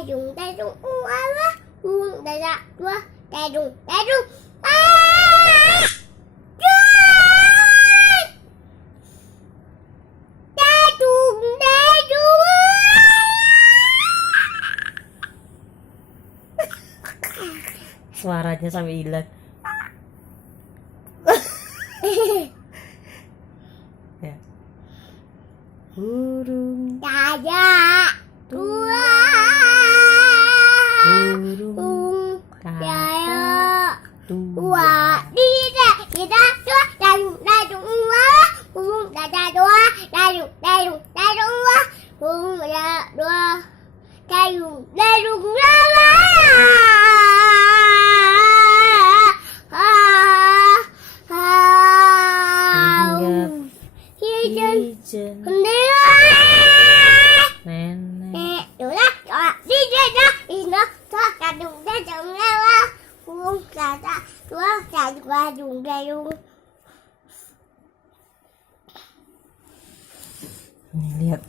Dadung uala burung dadak dua dadung dadung dadung dadung Suaranya sampai hilang. Ya. Burung dadak dua burung dadak dua. tidak dua dadung dadung uala burung dadak dua dadung dadung dadung uala burung dadak dua dadung dadung lala Ijen nenek Nè, được đó, rồi, đi ra đó, đi nó, cho cả đường ra chồng ra qua, buông ra ra, ra qua đường ra luôn. lihat